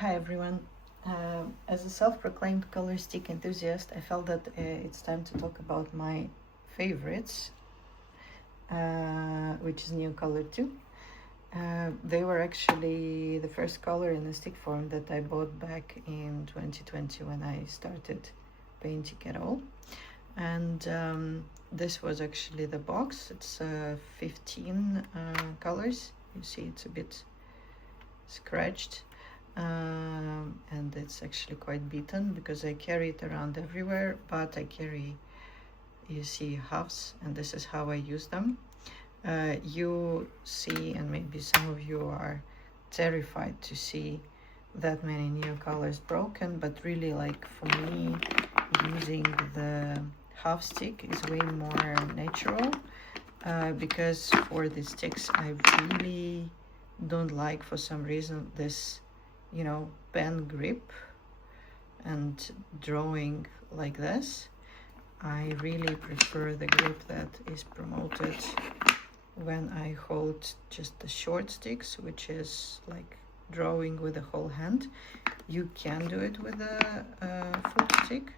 Hi everyone. As a self-proclaimed color stick enthusiast, I felt that it's time to talk about my favorites, which is Neocolor II. They were actually the first color in a stick form that I bought back in 2020 when I started painting at all. And this was actually the box. It's 15 colors. You see it's a bit scratched. And it's actually quite beaten because I carry it around everywhere, but I carry, you see, halves, and this is how I use them. You see, and maybe some of you are terrified to see that many Neocolors broken, but really, like, for me, using the half stick is way more natural, because for the sticks I really don't like, for some reason, this pen grip and drawing like this. I really prefer the grip that is promoted when I hold just the short sticks, which is like drawing with the whole hand. You can do it with a full stick,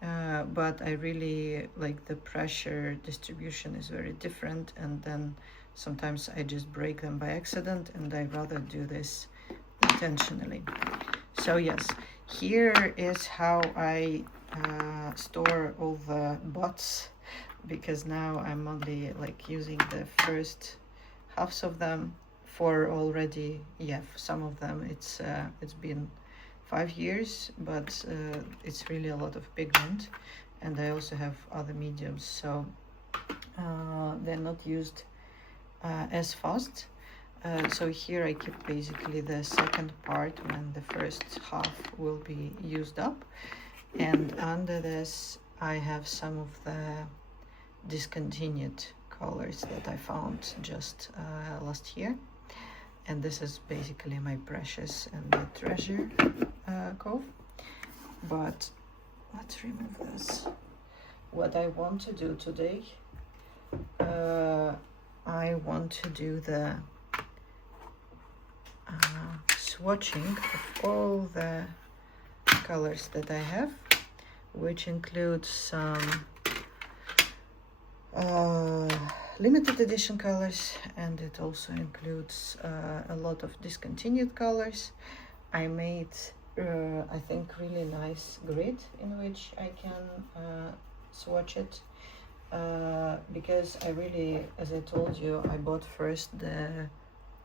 but I really like the pressure distribution is very different, and then sometimes I just break them by accident, and I rather do this intentionally. So yes, here is how I store all the bots, because now I'm only like using the first halves of them for already, for some of them it's been 5 years, but it's really a lot of pigment, and I also have other mediums, so they're not used as fast. So here I keep basically the second part when the first half will be used up, and under this I have some of the discontinued colors that I found just last year, and this is basically my precious and the treasure cove. But let's remove this. What I want to do today, I want to do the swatching of all the colors that I have, which includes some limited edition colors, and it also includes a lot of discontinued colors. I made I think really nice grid in which I can swatch it, because I really, as I told you, I bought first the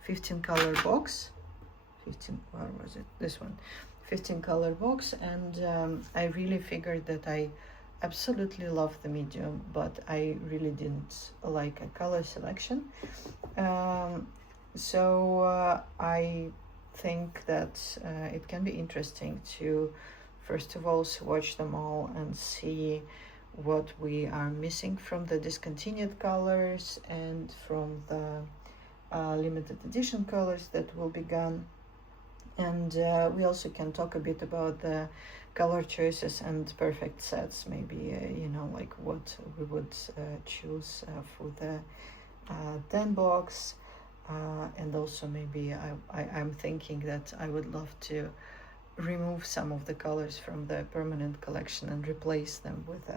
15 color box. 15, where was it? This one. 15 color box, and I really figured that I absolutely love the medium, but I really didn't like a color selection. So I think that it can be interesting to first of all swatch them all and see what we are missing from the discontinued colors and from the limited edition colors that will be gone. And we also can talk a bit about the color choices and perfect sets, maybe like what we would choose for the 10 box, and also maybe I'm thinking that I would love to remove some of the colors from the permanent collection and replace them with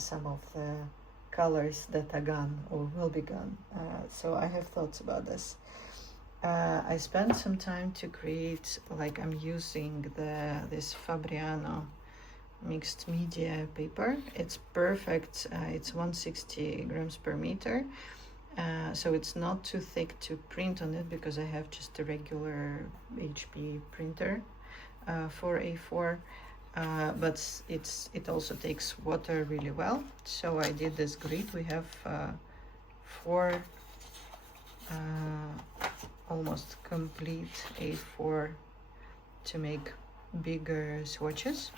some of the colors that are gone or will be gone. So I have thoughts about this. I spent some time to create, like, I'm using this Fabriano mixed media paper. It's perfect. It's 160 grams per meter, so it's not too thick to print on it because I have just a regular HP printer for A4, but it also takes water really well. So I did this grid. We have 4 almost complete A4 to make bigger swatches.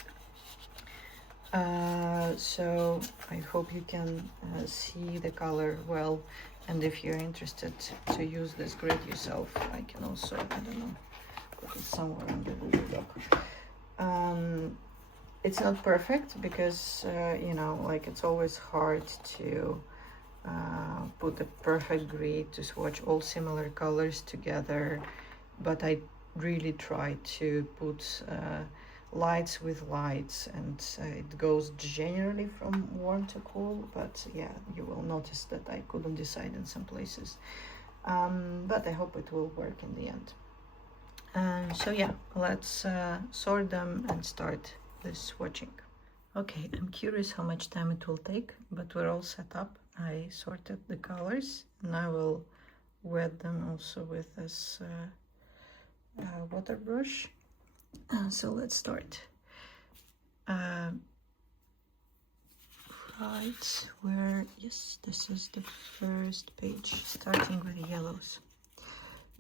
So I hope you can see the color well, and if you're interested to use this grid yourself, I can also, I don't know, put it somewhere under the dock. It's not perfect because like, it's always hard to put a perfect grid to swatch all similar colors together, but I really try to put lights with lights, and it goes generally from warm to cool, but yeah, you will notice that I couldn't decide in some places, but I hope it will work in the end. So yeah, let's sort them and start this swatching. Okay, I'm curious how much time it will take, but we're all set up. I sorted the colors, and I will wet them also with this water brush. So let's start. Right, yes, this is the first page, starting with yellows.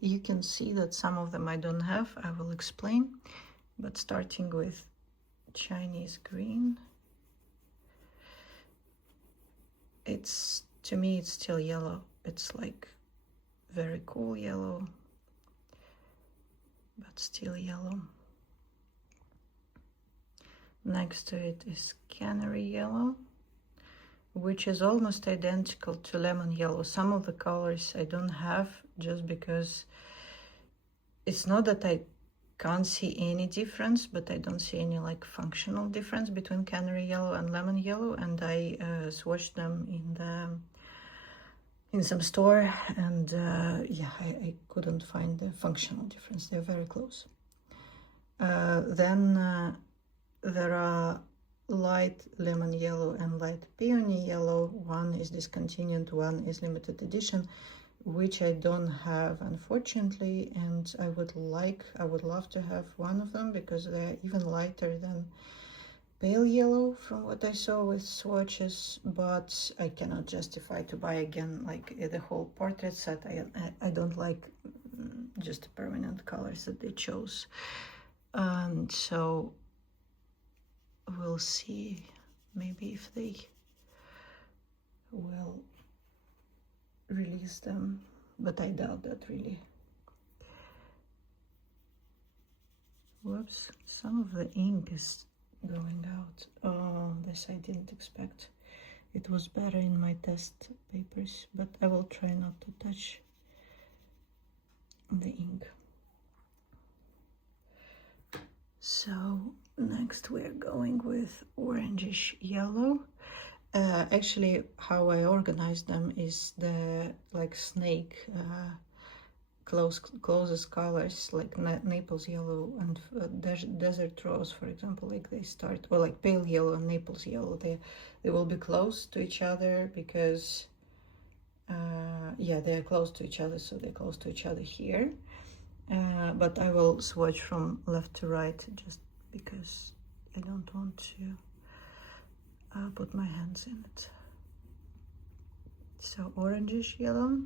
You can see that some of them I don't have, I will explain, but starting with Chinese green, to me it's still yellow. It's like very cool yellow, but still yellow. Next to it is canary yellow, which is almost identical to lemon yellow. Some of the colors I don't have just because it's not that I can't see any difference, but I don't see any like functional difference between canary yellow and lemon yellow, and I swatched them in some store, and yeah, I couldn't find the functional difference. They're very close. Then there are light lemon yellow and light peony yellow. One is discontinued, one is limited edition, which I don't have, unfortunately, and I would love to have one of them because they're even lighter than pale yellow from what I saw with swatches, but I cannot justify to buy again like the whole portrait set. I don't like just the permanent colors that they chose, so we'll see maybe if they will release them, but I doubt that really. Whoops, some of the ink is going out. Oh, this I didn't expect. It was better in my test papers, but I will try not to touch the ink. So next we're going with orangish yellow. Actually, how I organized them is the like snake closest colors, like Naples yellow and desert rose, for example, like they start, or like pale yellow and Naples yellow. They will be close to each other because yeah, they are close to each other, so they're close to each other here. But I will swatch from left to right just because I don't want to put my hands in it. So orangish yellow,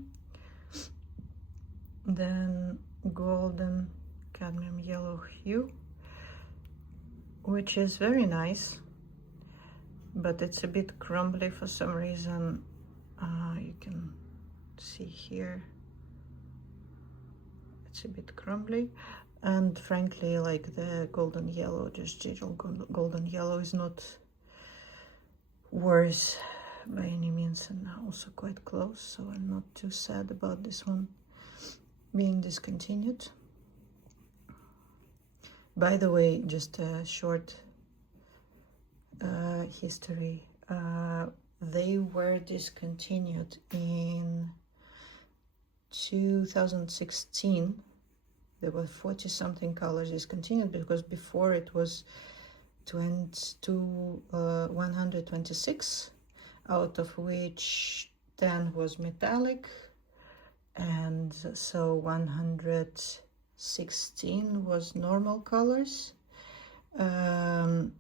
then golden cadmium yellow hue, which is very nice, but it's a bit crumbly for some reason. You can see here it's a bit crumbly, and frankly, like the golden yellow, just general golden yellow, is not worse by any means, and also quite close, so I'm not too sad about this one being discontinued. By the way, just a short history. They were discontinued in 2016. There were 40 something colors discontinued because before it was 126, out of which 10 was metallic, and so 116 was normal colors. And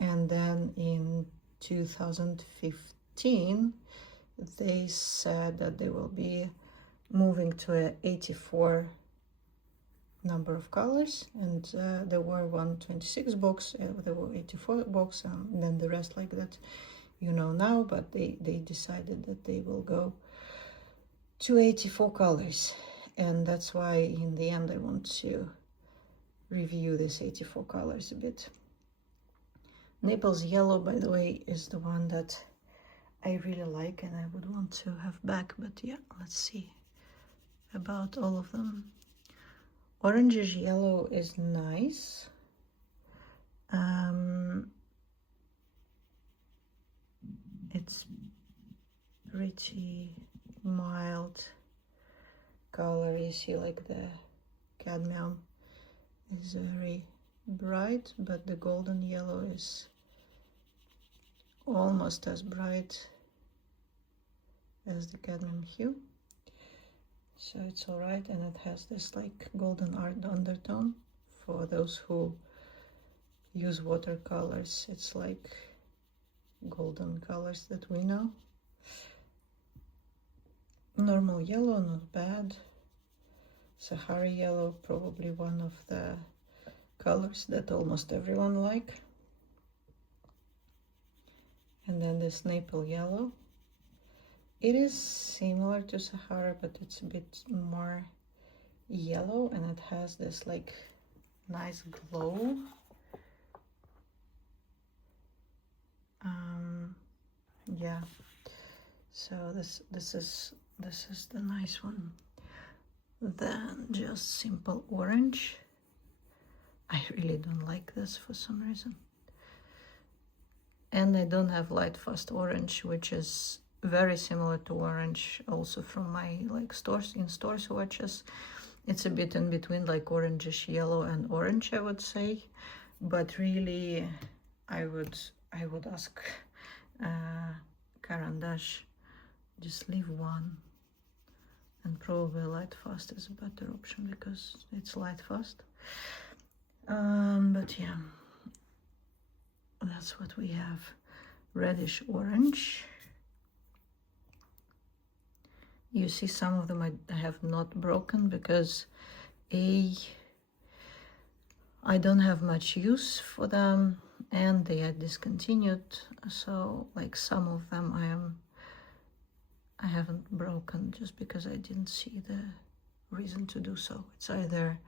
then in 2015 they said that they will be moving to a 84 number of colors, and there were 126 box, there were 84 box, and then the rest like that, you know now, but they decided that they will go to 84 colors, and that's why in the end I want to review this 84 colors a bit. Naples yellow, by the way, is the one that I really like and I would want to have back, but yeah, let's see about all of them. Orangish yellow is nice. It's pretty mild color. You see, like the cadmium is very bright, but the golden yellow is almost as bright as the cadmium hue, so it's all right. And it has this like golden art undertone. For those who use watercolors, it's like golden colors that we know. Normal yellow, not bad. Sahara yellow, probably one of the colors that almost everyone like. And then this Naples yellow. It is similar to Sahara, but it's a bit more yellow, and it has this like nice glow. Yeah, so this is the nice one. Then just simple orange. I really don't like this for some reason. And I don't have light fast orange, which is very similar to orange also from my like in-store swatches. It's a bit in between, like orangish yellow and orange, I would say. But really, I would ask Caran d'Ache, just leave one, and probably light fast is a better option because it's light fast. But yeah, that's what we have. Reddish orange. You see some of them I have not broken because I don't have much use for them, and they are discontinued, so like some of them I haven't broken just because I didn't see the reason to do so. It's either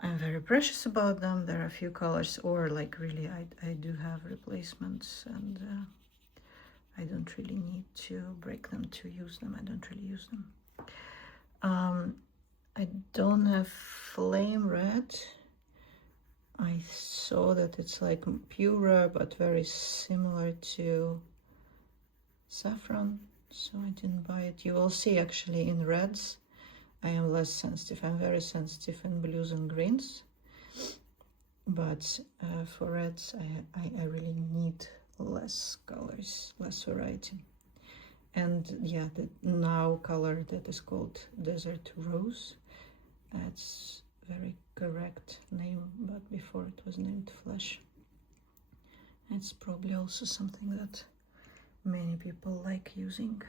I'm very precious about them, there are a few colors, or like really I do have replacements, and I don't really need to break them to use them. I don't really use them. I don't have flame red. I saw that it's like purer but very similar to saffron, so I didn't buy it. You will see actually in reds I am less sensitive. I'm very sensitive in blues and greens, but for reds I really need less colors, less variety. And yeah, the now color that is called Desert Rose, that's very correct name, but before it was named Flesh. It's probably also something that many people like using.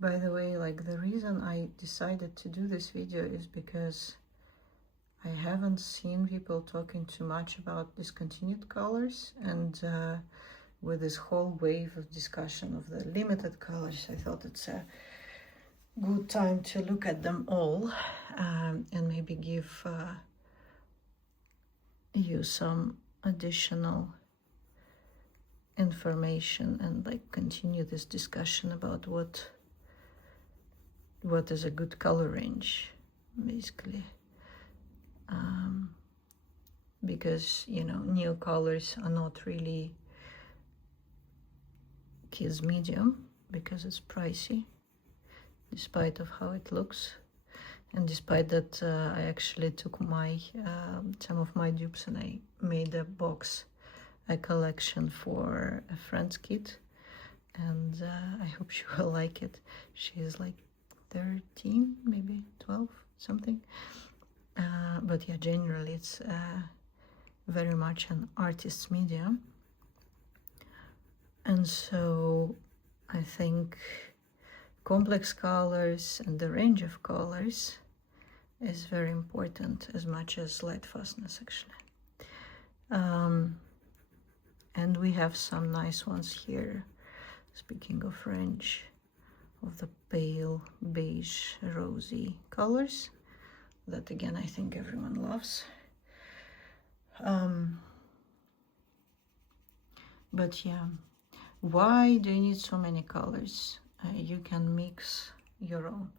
By the way, like the reason I decided to do this video is because I haven't seen people talking too much about discontinued colors, and with this whole wave of discussion of the limited colors, I thought it's a good time to look at them all and maybe give you some additional information and like continue this discussion about what is a good color range, basically. Because, you know, Neocolors are not really kids medium because it's pricey, despite of how it looks, and despite that I actually took my some of my dupes and I made a collection for a friend's kid, and I hope she will like it. She is like 13, maybe 12, something. But yeah, generally it's very much an artist's medium, and so I think complex colors and the range of colors is very important as much as light fastness, actually. And we have some nice ones here. Speaking of range, of the pale beige rosy colors that again I think everyone loves. But yeah, why do you need so many colors? You can mix your own.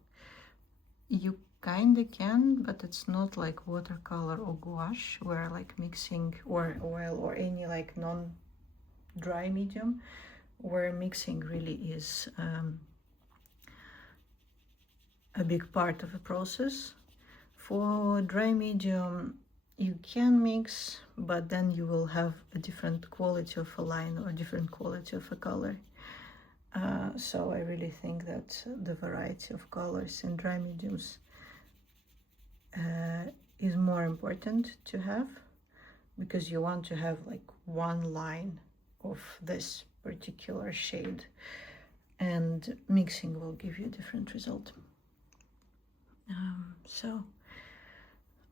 You kinda can, but it's not like watercolor or gouache, where like mixing, or oil, or any like non-dry medium, where mixing really is a big part of the process. For dry medium, you can mix, but then you will have a different quality of a line or different quality of a color. So I really think that the variety of colors in dry mediums is more important to have, because you want to have like one line of this particular shade, and mixing will give you a different result. So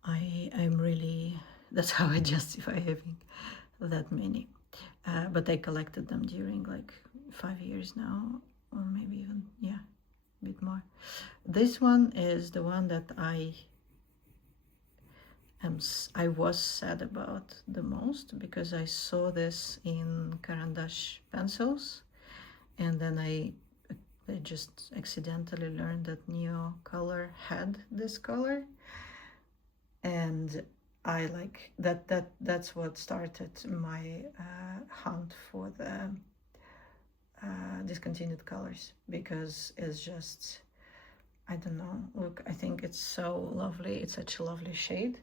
I'm really, that's how I justify having that many. But I collected them during like 5 years now, or maybe even, yeah, a bit more. This one is the one that I was sad about the most, because I saw this in Caran d'Ache pencils, and then I just accidentally learned that Neocolor had this color, and I like that's what started my hunt for the discontinued colors, because it's just, I don't know, look, I think it's so lovely. It's such a lovely shade,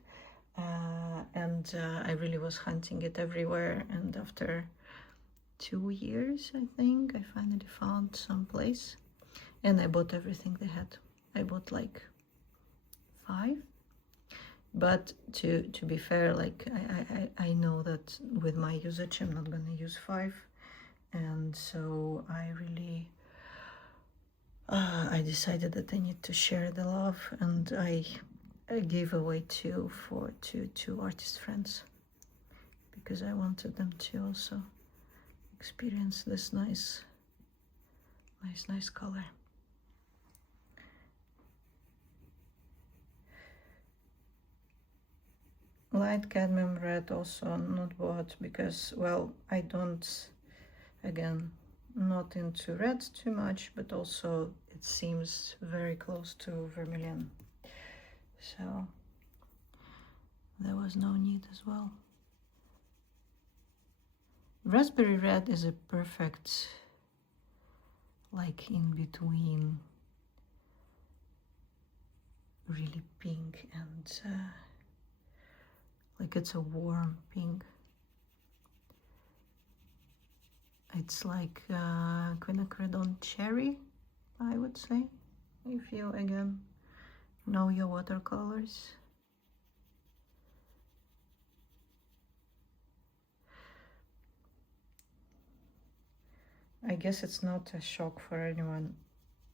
and I really was hunting it everywhere, and after 2 years, I think, I finally found some place, and I bought everything they had. I bought like 5, but to be fair, like I know that with my usage I'm not gonna use 5, and so I really I decided that I need to share the love, and I gave away 2 to 2 artist friends, because I wanted them to also experience this nice color. Light cadmium red also not bought, because, well, I don't, again, not into reds too much, but also it seems very close to vermilion, so there was no need as well. Raspberry red is a perfect, like, in between really pink and like, it's a warm pink. It's like quinacridone cherry, I would say, if you again know your watercolors. I guess it's not a shock for anyone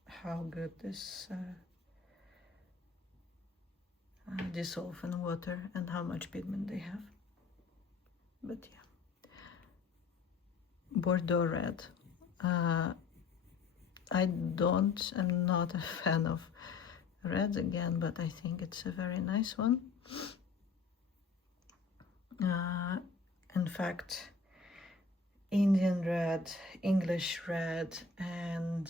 how good this dissolve in water and how much pigment they have. But yeah, Bordeaux red. I'm not a fan of reds again, but I think it's a very nice one. In fact, Indian red, English red, and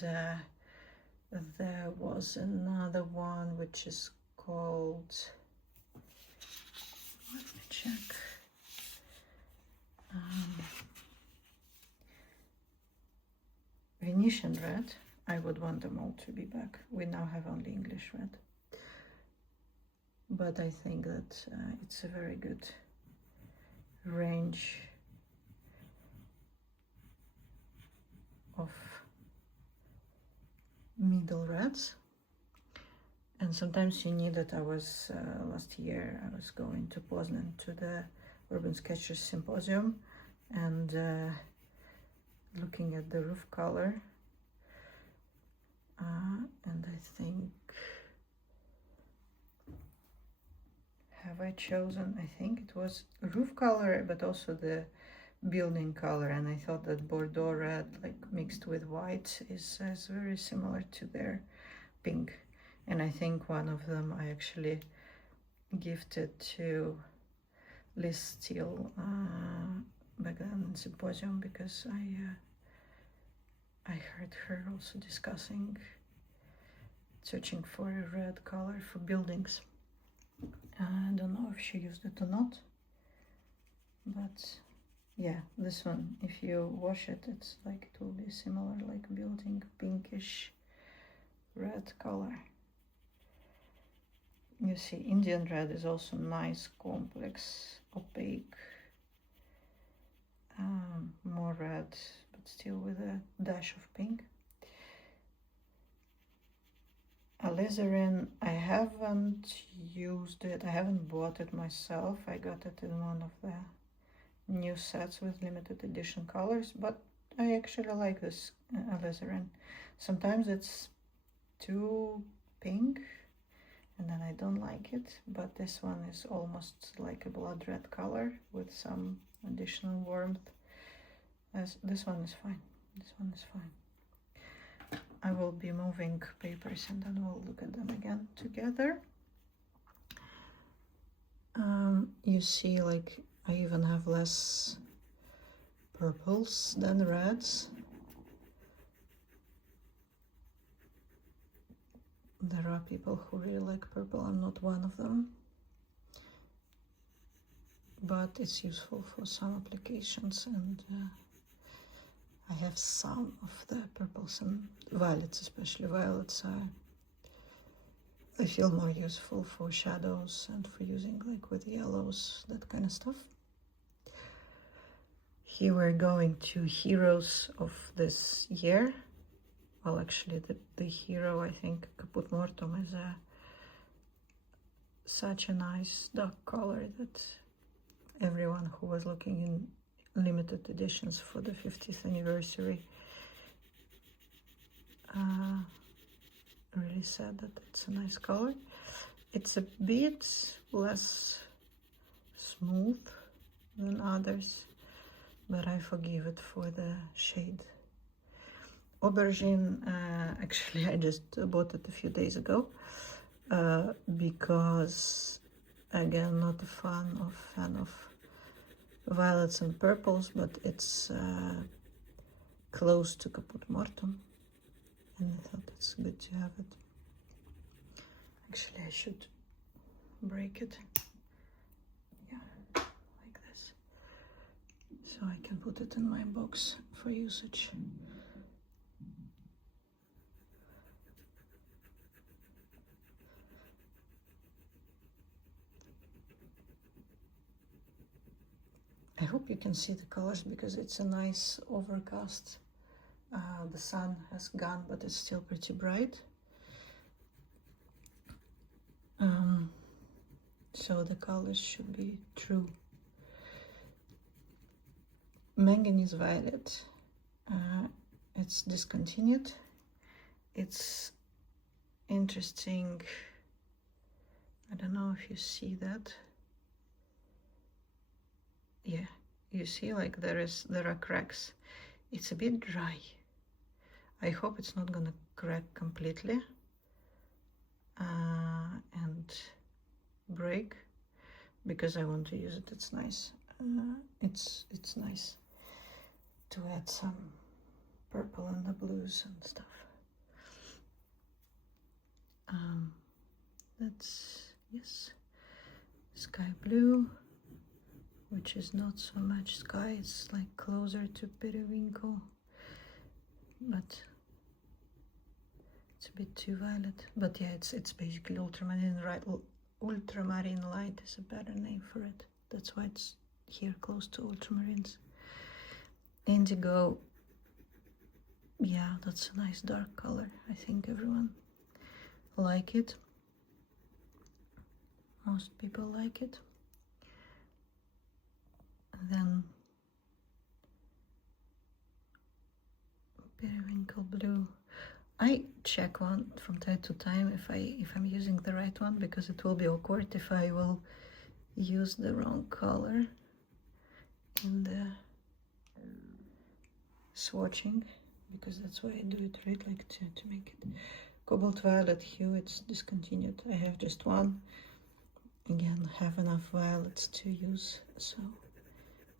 there was another one which is called, let me check, Venetian red. I would want them all to be back. We now have only English red, but I think that it's a very good range of middle reds. And sometimes you need it. I was last year I was going to Poznan to the Urban Sketchers Symposium, and looking at the roof color, and I think, have I chosen, I think it was roof color, but also the building color, and I thought that Bordeaux red, like mixed with white, is very similar to their pink. And I think one of them I actually gifted to Liz Steele back then in Symposium, because I heard her also discussing searching for a red color for buildings. I don't know if she used it or not, but yeah, this one, if you wash it, it's like, it will be similar, like building pinkish red color. You see, Indian red is also nice, complex, opaque, more red, but still with a dash of pink. Alizarin, I haven't used it, I haven't bought it myself. I got it in one of the new sets with limited edition colors, but I actually like this alizarin. Sometimes it's too pink and then I don't like it, but this one is almost like a blood red color with some additional warmth. As this one is fine. This one is fine. I will be moving papers and then we'll look at them again together. You see, like, I even have less purples than reds. There are people who really like purple. I'm not one of them, but it's useful for some applications, and I have some of the purples and violets, especially violets. I feel more useful for shadows and for using like with yellows, that kind of stuff. Here we're going to heroes of this year. Well, actually the hero, I think, Caput Mortum, is such a nice dark color that everyone who was looking in limited editions for the 50th anniversary really said that it's a nice color. It's a bit less smooth than others, but I forgive it for the shade. Aubergine, actually I just bought it a few days ago because, again, not a fan of violets and purples, but it's close to Caput Mortum, and I thought it's good to have it. Actually, I should break it, yeah, like this, so I can put it in my box for usage. I hope you can see the colors because it's a nice overcast. The sun has gone, but it's still pretty bright. So the colors should be true. Manganese violet. It's discontinued. It's interesting. I don't know if you see that. Yeah, you see, like there are cracks. It's a bit dry. I hope it's not gonna crack completely and break, because I want to use it. It's nice. It's nice to add some purple and the blues and stuff. That's, yes, sky blue, which is not so much sky, it's like closer to periwinkle, but it's a bit too violet. But yeah, it's basically ultramarine, right? Ultramarine light is a better name for it. That's why it's here close to ultramarines. Indigo, yeah, that's a nice dark color. I think everyone like it. Most people like it. Then periwinkle blue. I check one from time to time if I'm using the right one, because it will be awkward if I will use the wrong color in the swatching, because that's why I do it, right? Like to make it cobalt violet hue. It's discontinued. I have just one, again have enough violets to use, so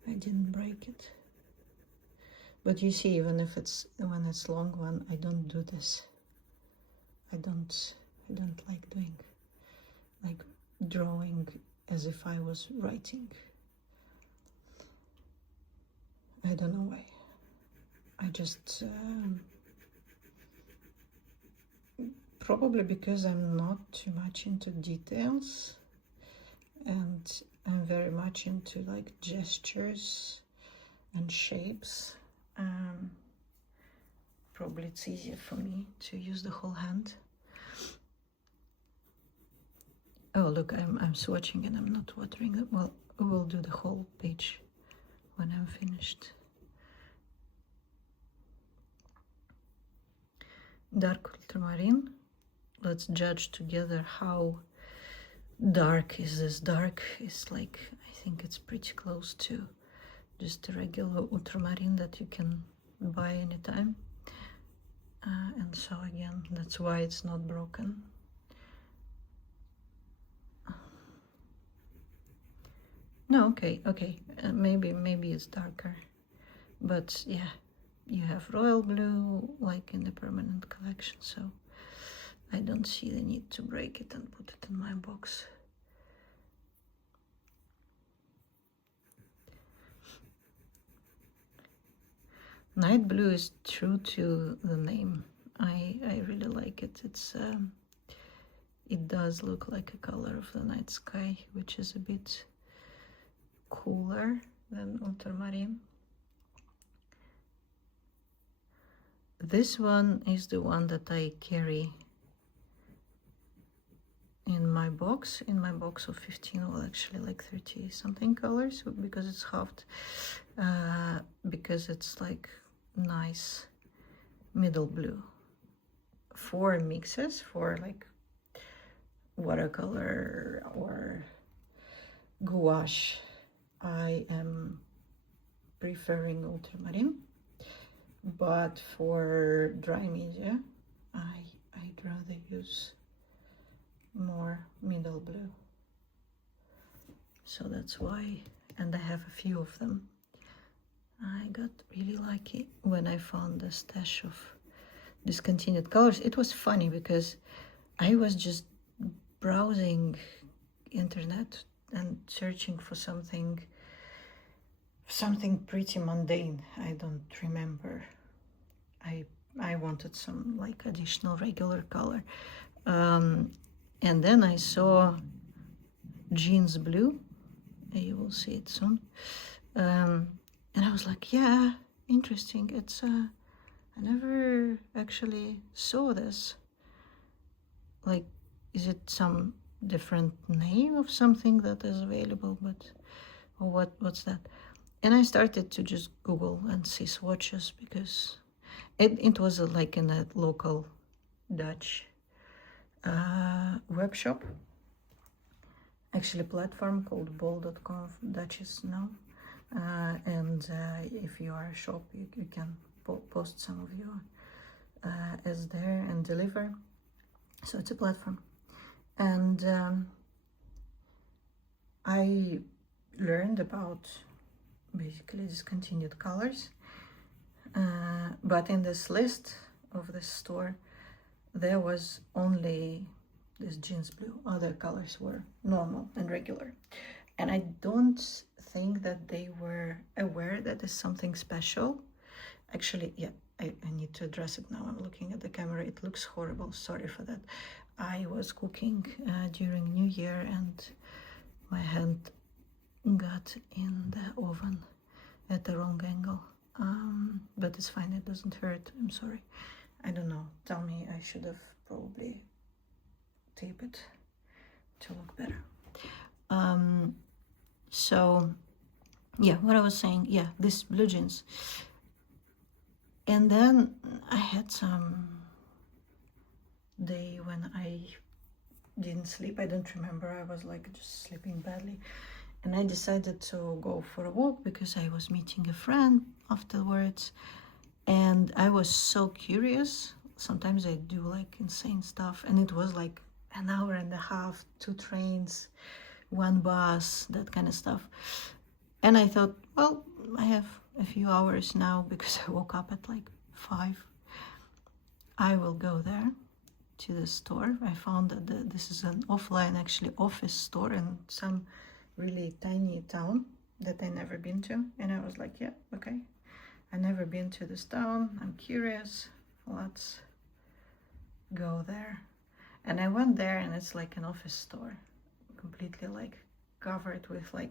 I didn't break it. But you see, even if it's when it's long one, I don't do this. I don't like doing, like, drawing as if I was writing. I don't know why. I just probably because I'm not too much into details, and I'm very much into like gestures and shapes. Probably it's easier for me to use the whole hand. Oh, look, I'm swatching and I'm not watering it. Well, we'll do the whole page when I'm finished. Dark ultramarine. Let's judge together how dark is this. Dark is like, I think it's pretty close to just a regular ultramarine that you can buy anytime. And so again, that's why it's not broken. No, okay, maybe it's darker, but yeah, you have royal blue like in the permanent collection, so I don't see the need to break it and put it in my box. Night blue is true to the name. I really like it. It's it does look like a color of the night sky, which is a bit cooler than ultramarine. This one is the one that I carry in my box of 15, well actually like 30 something colors, because it's halved, because it's like nice middle blue. 4 mixes for like watercolor or gouache, I am preferring ultramarine, but for dry media I'd rather use more middle blue. So that's why, and I have a few of them. I got really lucky when I found the stash of discontinued colors. It was funny because I was just browsing internet and searching for something pretty mundane. I don't remember. I wanted some like additional regular color, and then I saw jeans blue. You will see it soon, and I was like, yeah, interesting. It's I never actually saw this. Like, is it some different name of something that is available? But or what's that? And I started to just Google and see swatches, because it was like in a local Dutch web shop, actually platform called bol.com, Dutchies now, and if you are a shop, you can post some of your as there and deliver. So it's a platform, and I learned about basically discontinued colors, but in this list of this store there was only this jeans blue. Other colors were normal and regular, and I don't think that they were aware that there's something special. Actually, yeah, I need to address it now. I'm looking at the camera, it looks horrible, sorry for that. I was cooking during New Year and my hand got in the oven at the wrong angle, but it's fine, it doesn't hurt. I'm sorry. I don't know, tell me, I should have probably taped it to look better. So yeah, what I was saying, yeah, this blue jeans. And then I had some day when I didn't sleep. I don't remember, I was like just sleeping badly, and I decided to go for a walk because I was meeting a friend afterwards, and I was so curious. Sometimes I do like insane stuff, and it was like an hour and a half, 2 trains, one bus, that kind of stuff. And I thought, well, I have a few hours now because I woke up at like 5. I will go there to the store. I found that this is an offline, actually, office store in some really tiny town that I never been to. And I was like, yeah, okay. I never been to this town. I'm curious. Let's go there. And I went there, and it's like an office store, completely like covered with like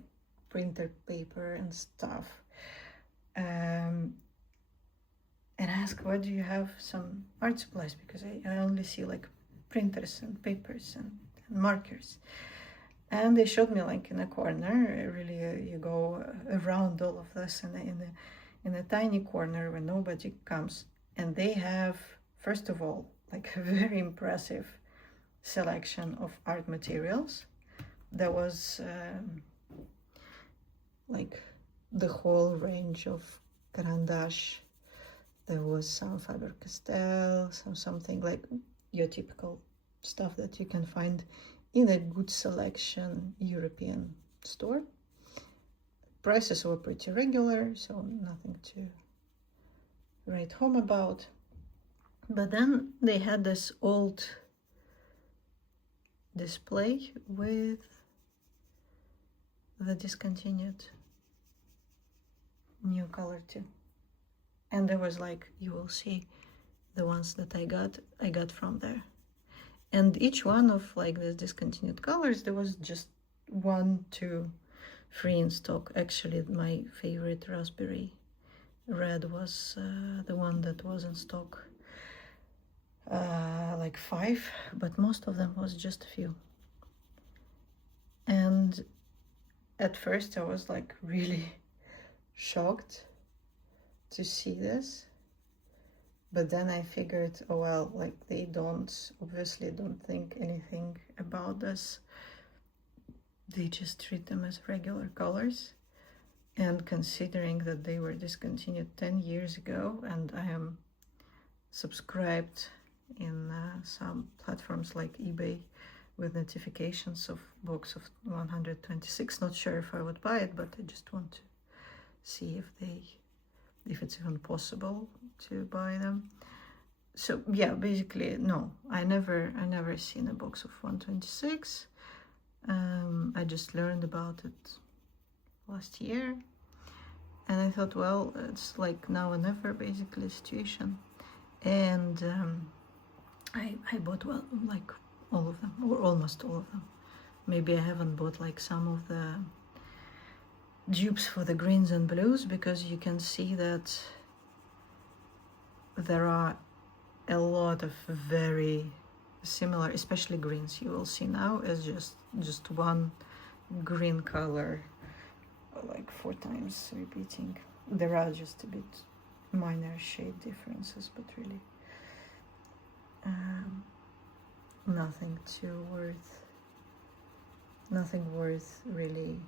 printer paper and stuff. And I asked, what do you have? Some art supplies, because I only see like printers and papers and markers. And they showed me like in a corner, really, you go around all of this in a tiny corner where nobody comes. And they have, first of all, like a very impressive selection of art materials. There was like the whole range of Carandash. There was some Faber-Castell, something like your typical stuff that you can find in a good selection European store. Prices were pretty regular, so nothing to write home about. But then they had this old display with the discontinued Neocolor II. And there was like, you will see the ones that I got from there. And each one of like the discontinued colors, there was just 1, 2, 3 in stock. Actually, my favorite raspberry red was the one that was in stock. Like 5, but most of them was just a few. And at first I was like really shocked to see this, but then I figured, oh well, like they obviously don't think anything about this. They just treat them as regular colors. And considering that they were discontinued 10 years ago, and I am subscribed in some platforms like eBay with notifications of box of 126, not sure if I would buy it, but I just want to see if it's even possible to buy them. So yeah, basically no, I never seen a box of 126. I just learned about it last year, and I thought, well, it's like now or never basically situation. And I bought, well, like all of them, or almost all of them. Maybe I haven't bought like some of the dupes for the greens and blues, because you can see that there are a lot of very similar, especially greens. You will see now as just one green color, like 4 times repeating. There are just a bit minor shade differences, but really nothing worth really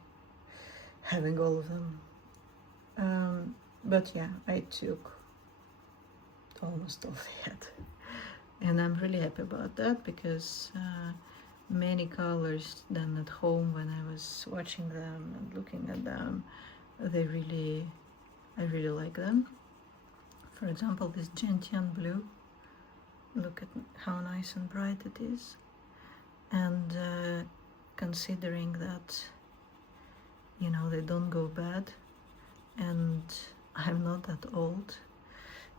having all of them. But yeah, I took almost all they had, and I'm really happy about that, because many colors then at home when I was watching them and looking at them, I really like them. For example, this gentian blue, look at how nice and bright it is. And considering that, you know, they don't go bad, and I'm not that old,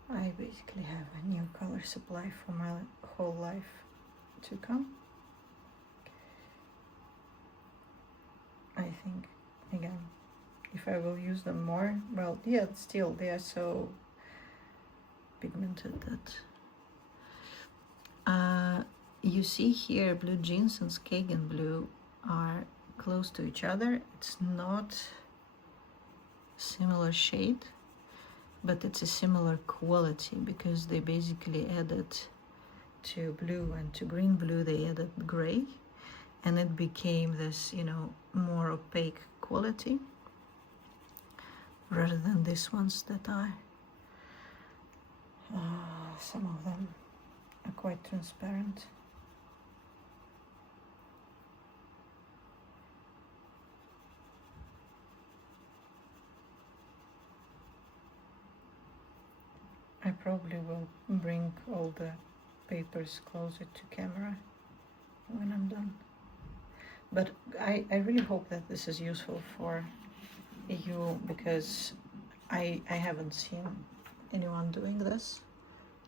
I basically have a new color supply for my whole life to come. I think, again, if I will use them more, well, yeah, still they are so pigmented that you see here blue jeans and Skagen blue are close to each other. It's not similar shade, but it's a similar quality, because they basically added to blue and to green blue, they added gray, and it became this, you know, more opaque quality, rather than these ones that are, some of them are quite transparent. I probably will bring all the papers closer to camera when I'm done. But I really hope that this is useful for you, because I haven't seen anyone doing this,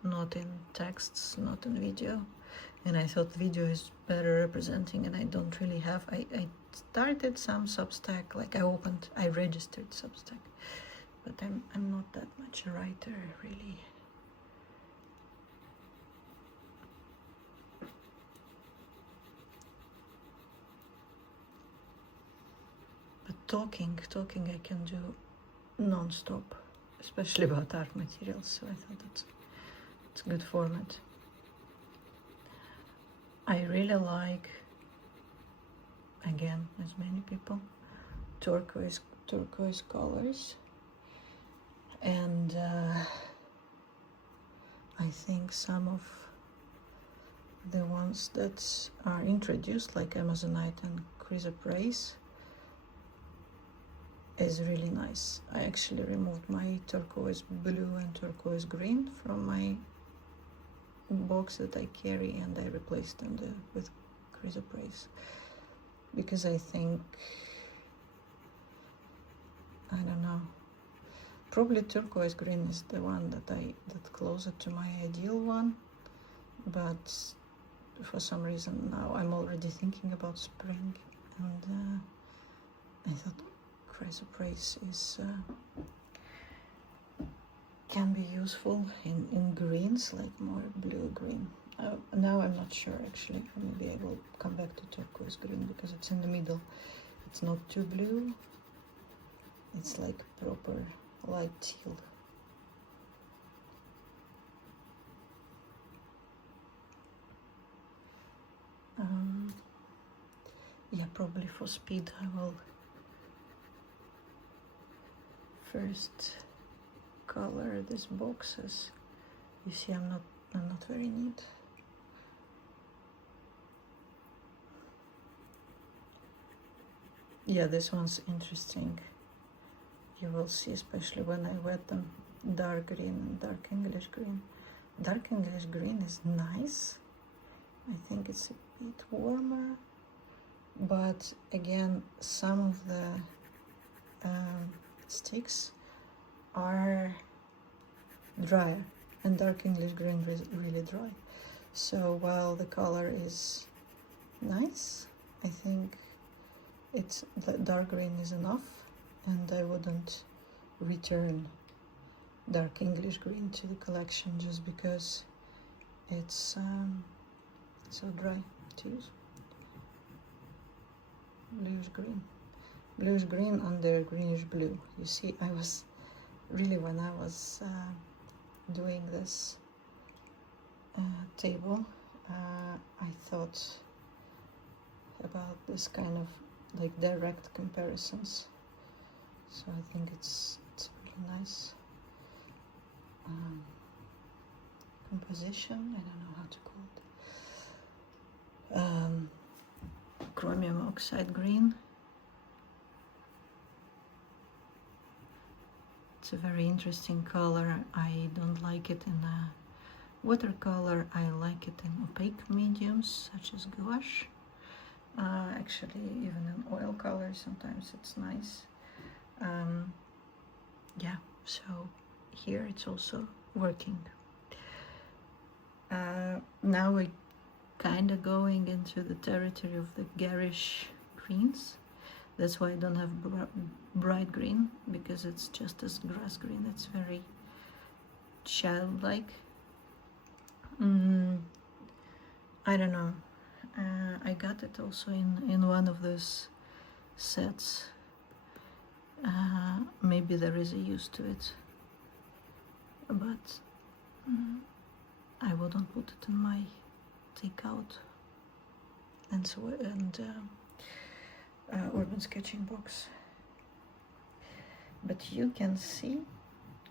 not in texts, not in video, and I thought video is better representing, and I don't really have, I started some Substack, like I registered Substack, but I'm not that much a writer, really. But talking I can do non-stop, especially about art materials, so I thought it's a good format. I really like, again, as many people, turquoise colors, and I think some of the ones that are introduced, like Amazonite and chrysoprase, is really nice. I actually removed my turquoise blue and turquoise green from my box that I carry, and I replaced them with chrysoprase, because I think, I don't know, probably turquoise green is the one that's closer to my ideal one, but for some reason now I'm already thinking about spring, and I thought chrysoprase is can be useful in greens, like more blue green. Now I'm not sure, actually. Maybe I will come back to turquoise green, because it's in the middle. It's not too blue, it's like proper light teal. Yeah, probably for speed I will first color these boxes. You see, I'm not very neat. Yeah, this one's interesting. You will see, especially when I wet them, dark green and dark English green. Dark English green is nice. I think it's a bit warmer, but again, some of the sticks are drier, and dark English green is really dry. So while the color is nice, I think the dark green is enough, and I wouldn't return dark English green to the collection just because it's so dry to use. Bluish green under greenish blue. You see, I was really, when I was doing this table, I thought about this kind of like direct comparisons. So I think it's really nice composition. I don't know how to call it. Chromium oxide green. It's a very interesting color. I don't like it in a watercolor. I like it in opaque mediums such as gouache. Actually, even in oil color, sometimes it's nice. Yeah, so here it's also working. Now we're kind of going into the territory of the garish greens. That's why I don't have bright green, because it's just as grass green. It's very childlike. I don't know. I got it also in one of those sets. Maybe there is a use to it, but I wouldn't put it in my takeout and urban sketching box. But you can see,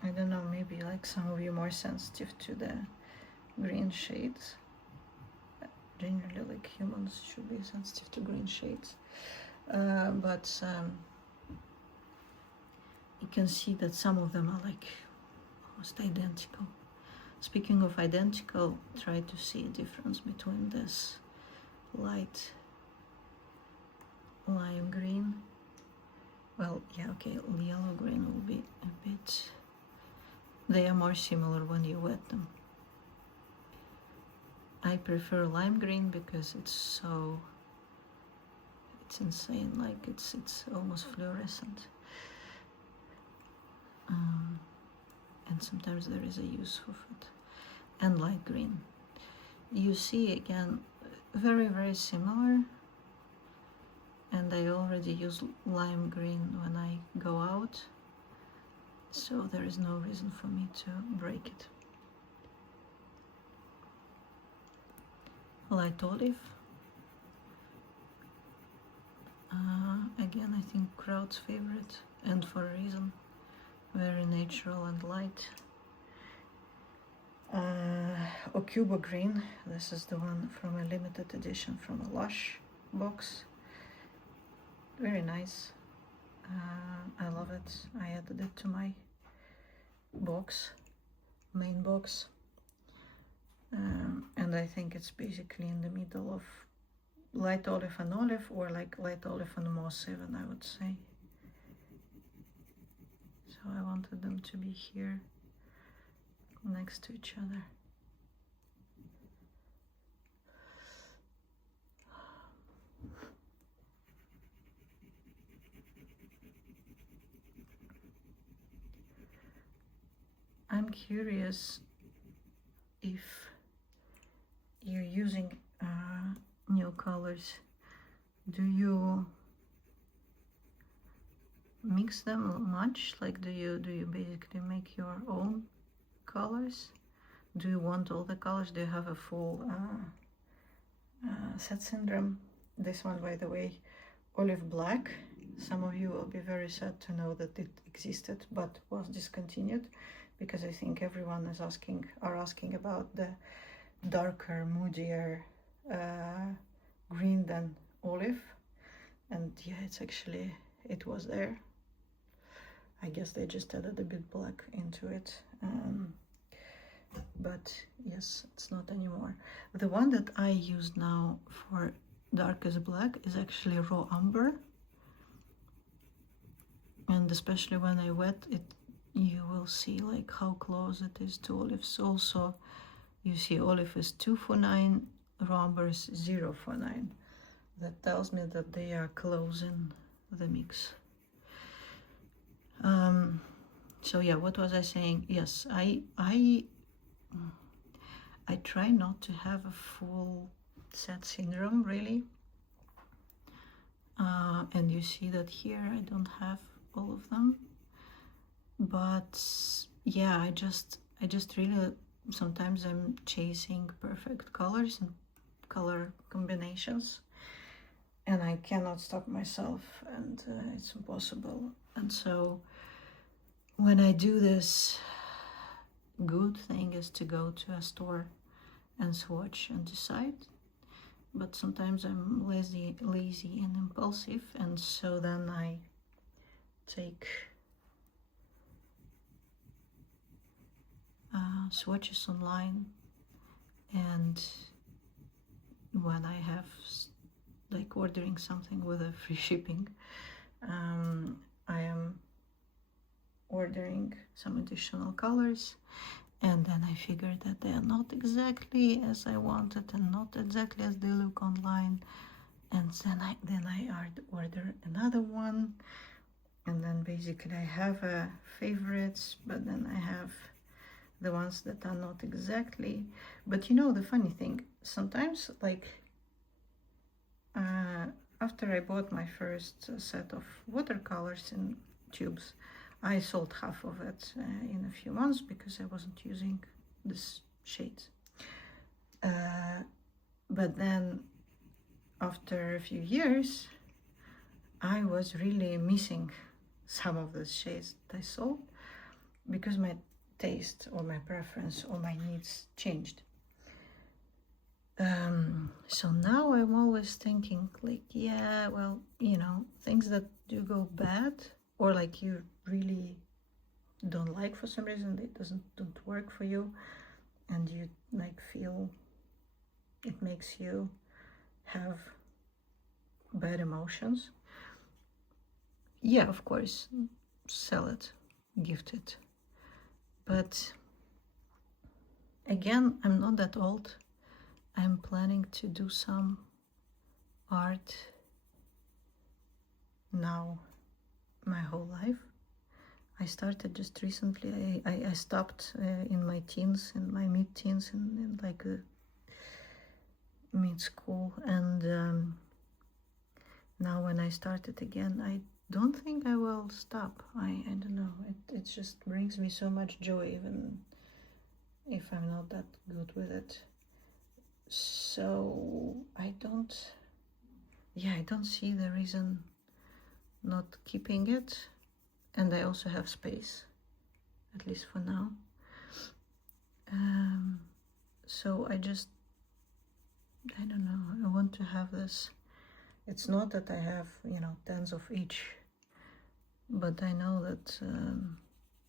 I don't know, maybe like some of you more sensitive to the green shades. Generally, like humans should be sensitive to green shades, but you can see that some of them are like almost identical. speaking of identical, try to see a difference between this light lime green. Well, yeah, okay, yellow green will be a bit, they are more similar when you wet them. I prefer lime green because it's insane, like it's almost fluorescent. And sometimes there is a use of it. And light green. You see, again, very, very similar. And I already use lime green when I go out, so there is no reason for me to break it. Light olive. Again, I think crowd's favorite, and for a reason. Very natural and light. Ocuba green. This is the one from a limited edition from a Lush box. Very nice. I love it. I added it to my box, main box. And I think it's basically in the middle of light olive and olive, or like light olive and moss even, I would say. So I wanted them to be here next to each other. I'm curious if you're using Neocolors, do you mix them much? Like, do you basically make your own colors? Do you want all the colors? Do you have a full set syndrome? This one, by the way, olive black. Some of you will be very sad to know that it existed but was discontinued, because I think everyone is asking about the darker, moodier green than olive. And yeah, it was there. I guess they just added a bit black into it. But yes, it's not anymore. The one that I use now for darkest black is actually raw umber. And especially when I wet it, you will see like how close it is to olives. Also, you see olive is 249, raw umber is 049. That tells me that they are close in the mix. So yeah, what was I saying? Yes, I try not to have a full set syndrome, really. And you see that here I don't have all of them. But yeah, I just really, sometimes I'm chasing perfect colors and color combinations, and I cannot stop myself, and it's impossible. And so when I do this, good thing is to go to a store and swatch and decide. But sometimes I'm lazy and impulsive, and so then I take swatches online, and when I have like ordering something with a free shipping, I am ordering some additional colors, and then I figure that they are not exactly as I wanted and not exactly as they look online, and then I order another one, and then basically I have favorites, but then I have the ones that are not exactly. But you know, the funny thing, sometimes like after I bought my first set of watercolors in tubes, I sold half of it in a few months because I wasn't using this shades. But then after a few years, I was really missing some of the shades that I sold because my taste or my preference or my needs changed. So now I'm always thinking like, yeah, well, you know, things that do go bad or like you really don't like for some reason, it don't work for you, and you like feel it makes you have bad emotions, yeah, of course, sell it, gift it. But again, I'm not that old. I'm planning to do some art now my whole life. I started just recently. I stopped in my teens, in my mid-teens, in like mid-school, and now when I started again, I don't think I will stop. I don't know. It just brings me so much joy, even if I'm not that good with it. So I don't see the reason not keeping it. And I also have space, at least for now. So I don't know, I want to have this. It's not that I have, you know, tens of each, but I know that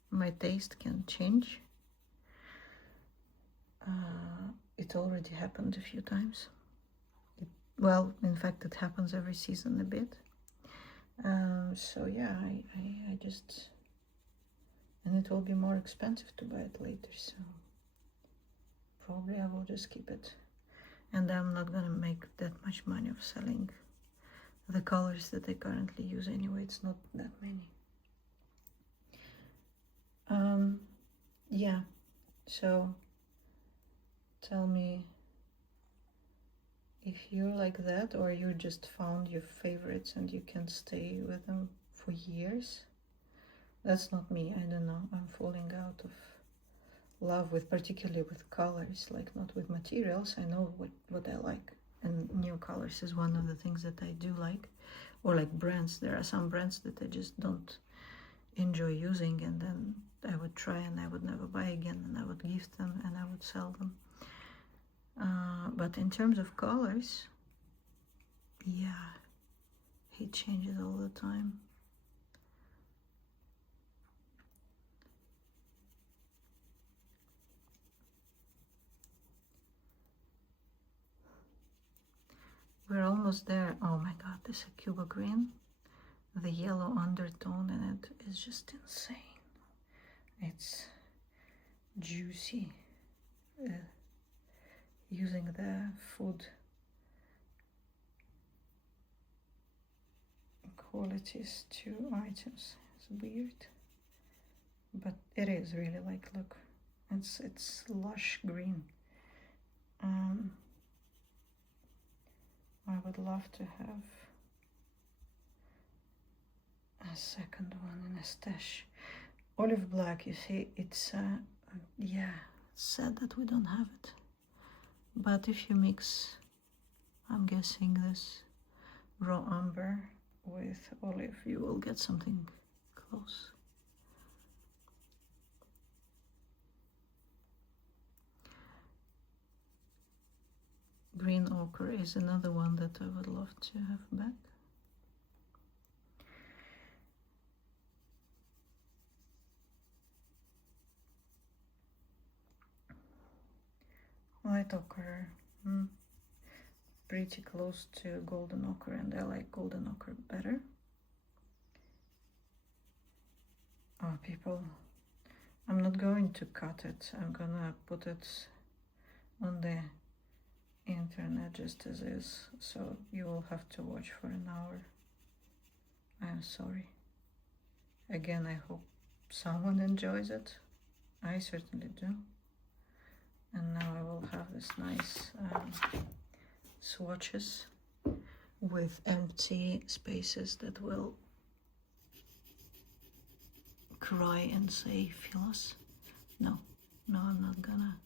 my taste can change. It already happened a few times. Well, in fact, it happens every season a bit. So yeah, I just, and it will be more expensive to buy it later, so probably I will just keep it. And I'm not gonna make that much money of selling the colors that I currently use anyway. It's not that many. Yeah, so tell me if you're like that, or you just found your favorites and you can stay with them for years. That's not me. I don't know. I'm falling out of love with, particularly with colors, like not with materials. I know what I like, and Neocolor is one of the things that I do like. Or like brands. There are some brands that I just don't enjoy using, and then I would try and I would never buy again, and I would gift them and I would sell them. But in terms of colors, yeah, it changes all the time. We're almost there. Oh my god, this Cuba green, the yellow undertone in it is just insane. It's juicy. Using the food qualities to items is weird, but it is really like, look, it's lush green. I would love to have a second one in a stash. Olive black, you see, it's yeah, it's sad that we don't have it. But if you mix, I'm guessing, this raw umber with olive, you will get something close. Green ochre is another one that I would love to have back. White ochre, pretty close to golden ochre, and I like golden ochre better. Oh, people, I'm not going to cut it. I'm gonna put it on the internet just as is, so you will have to watch for an hour. I'm sorry. Again, I hope someone enjoys it. I certainly do. And now I will have this nice swatches with empty spaces that will cry and say, feel us. No, I'm not gonna.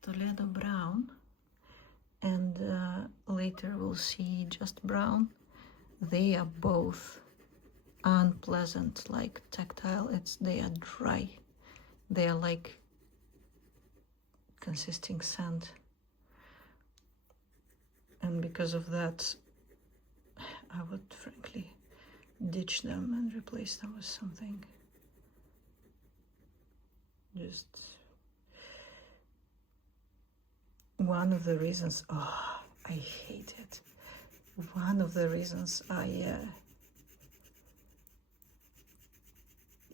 Toledo brown, and later we'll see just brown. They are both unpleasant, like tactile. They are dry. They are like consisting sand, and because of that, I would frankly ditch them and replace them with something Just one of the reasons, oh, I hate it. One of the reasons I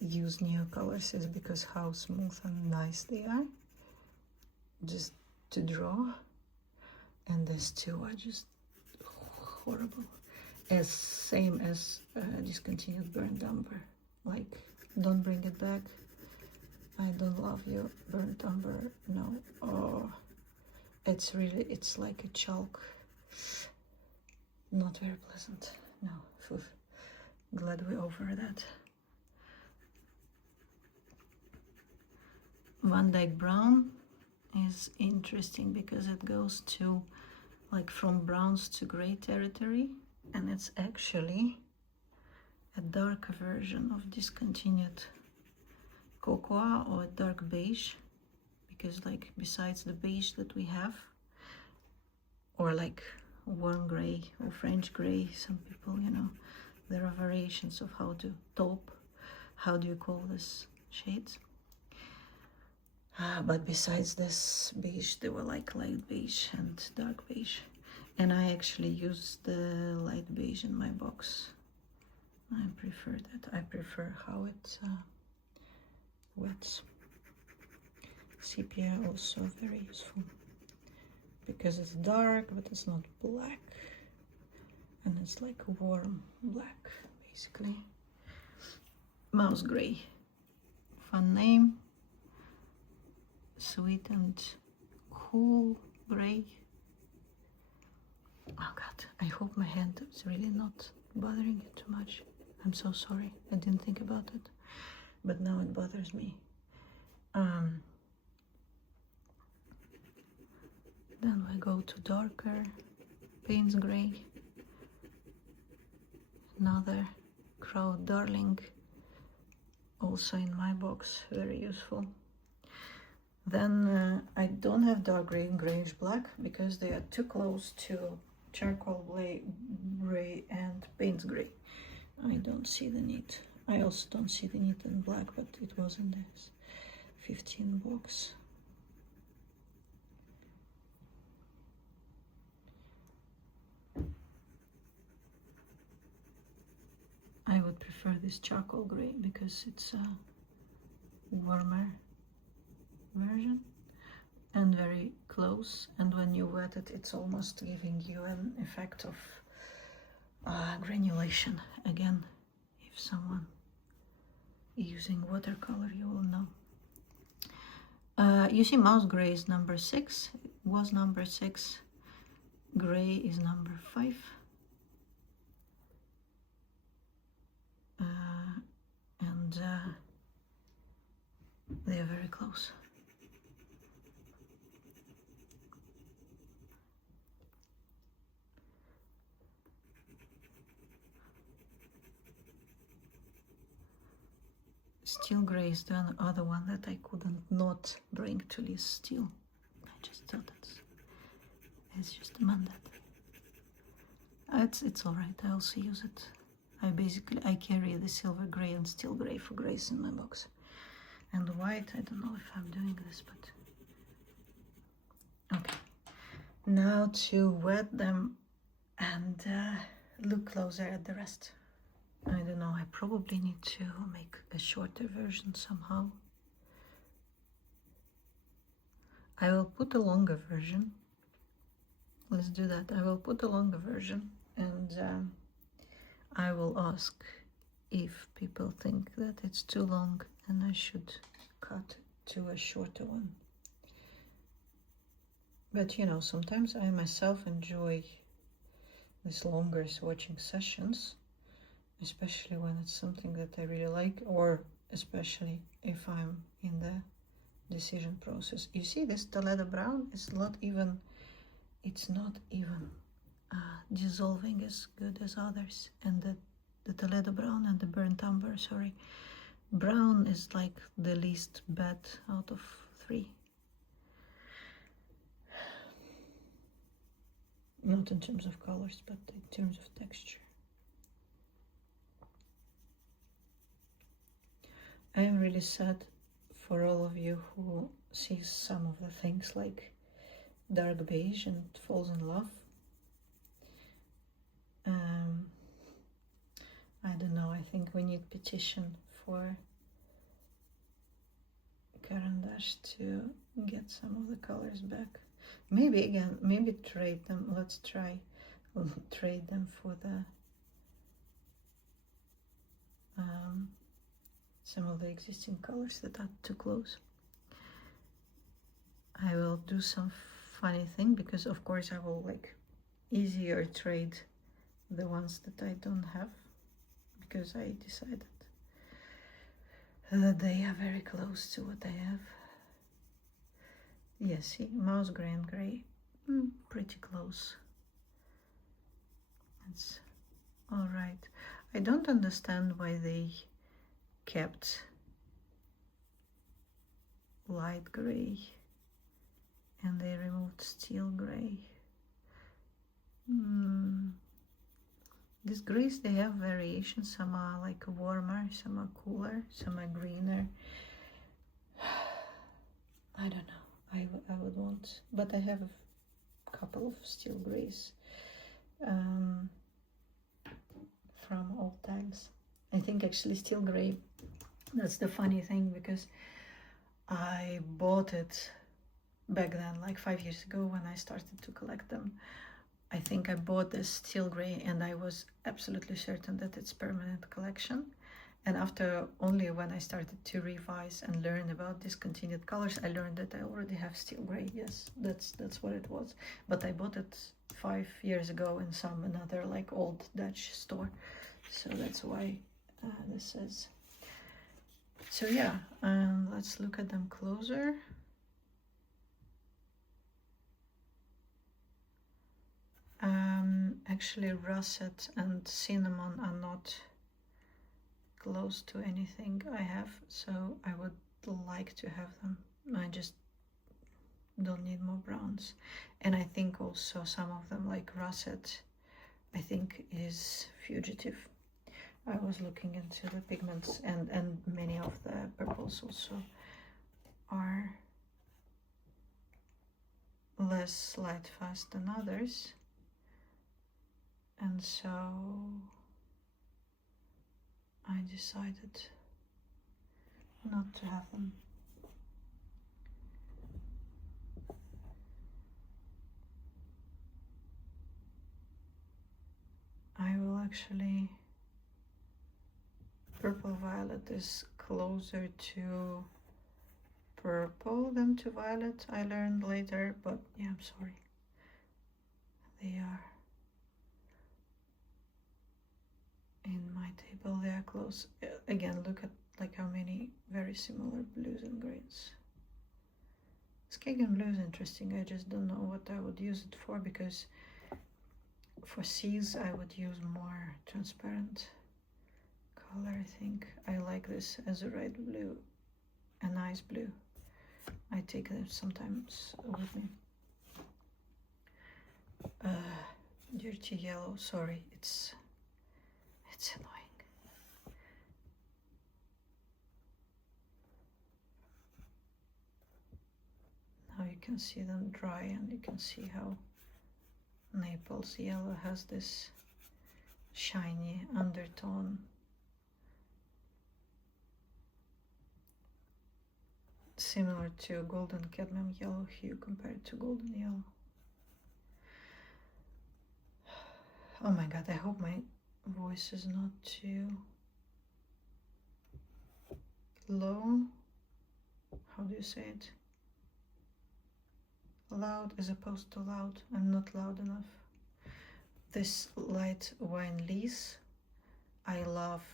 use Neocolors is because how smooth and nice they are just to draw, and these two are just horrible. As same as Discontinued Burnt Umber. Like, don't bring it back. I don't love you, Burnt Umber. No. Oh, it's really, it's like a chalk. Not very pleasant. No. Oof. Glad we're over that. Van Dyke Brown is interesting because it goes to like from browns to gray territory, and it's actually a darker version of Discontinued Cocoa or dark beige, because like besides the beige that we have, or like warm gray or French gray, some people, you know, there are variations of how to taupe, how do you call this shades. But besides this beige, there were like light beige and dark beige. And I actually use the light beige in my box. I prefer that. I prefer how it wets. Sepia also very useful because it's dark, but it's not black. And it's like a warm black, basically. Mouse Gray. Fun name. Sweet and cool gray. Oh God, I hope my hand is really not bothering you too much. I'm so sorry, I didn't think about it, but now it bothers me. Then we go to darker Payne's Gray. Another Crow Darling, also in my box, very useful. Then I don't have dark gray and grayish black because they are too close to charcoal gray and Payne's Gray. I don't see the need. I also don't see the need in black, but it was in this 15 box. I would prefer this charcoal gray because it's a warmer version and very close, and when you wet it, it's almost giving you an effect of granulation. Again, if someone using watercolor, you will know. You see Mouse Gray is number 6, it was number 6, gray is number 5. And they are very close. Steel Gray is the other one that I couldn't not bring to list still. I just thought it's just a mandate. It's all right. I also use it. I carry the silver gray and steel gray for grays in my box. And white, I don't know if I'm doing this, but okay. Now to wet them and look closer at the rest. I don't know, I probably need to make a shorter version somehow. I will put a longer version. Let's do that. I will put a longer version, and I will ask if people think that it's too long and I should cut to a shorter one. But you know, sometimes I myself enjoy these longer swatching sessions, especially when it's something that I really like, or especially if I'm in the decision process. You see, this Toledo Brown is not even, it's not even dissolving as good as others, and the Toledo Brown and the Burnt Umber, sorry, brown is like the least bad out of 3. Not in terms of colors, but in terms of texture. I am really sad for all of you who sees some of the things like dark beige and falls in love. I don't know, I think we need petition for Caran d'Ache to get some of the colors back. Maybe again, maybe trade them. Let's try trade them for the some of the existing colors that are too close. I will do some funny thing because of course I will like easier trade the ones that I don't have, because I decided that they are very close to what I have. Yes, see, mouse gray and gray, pretty close. It's all right. I don't understand why they kept light gray and they removed steel gray. These grays, they have variations. Some are like warmer, some are cooler, some are greener. I don't know. I would want, but I have a couple of steel grays from old times. I think actually steel gray, that's the funny thing, because I bought it back then, like 5 years ago when I started to collect them. I think I bought this steel gray and I was absolutely certain that it's permanent collection. And after only when I started to revise and learn about discontinued colors, I learned that I already have steel gray. Yes, that's what it was. But I bought it 5 years ago in some another like old Dutch store. So that's why this is. So yeah, let's look at them closer. Actually russet and cinnamon are not close to anything I have, so I would like to have them. I just don't need more browns. And I think also some of them, like russet, I think is fugitive. I was looking into the pigments, and many of the purples also are less light fast than others. And so I decided not to have them. I will actually, purple violet is closer to purple than to violet, I learned later, but yeah, I'm sorry. They are in my table, they are close. Again, look at like how many very similar blues and greens. Skagen blue is interesting. I just don't know what I would use it for, because for seas I would use more transparent color. I think I like this as a red blue, a nice blue. I take them sometimes with me. Dirty yellow, sorry, it's annoying. Now you can see them dry, and you can see how Naples yellow has this shiny undertone. Similar to golden cadmium yellow hue compared to golden yellow. Oh my god, I hope my voice is not too low. How do you say it? Loud as opposed to loud. I'm not loud enough. This light wine lees. I love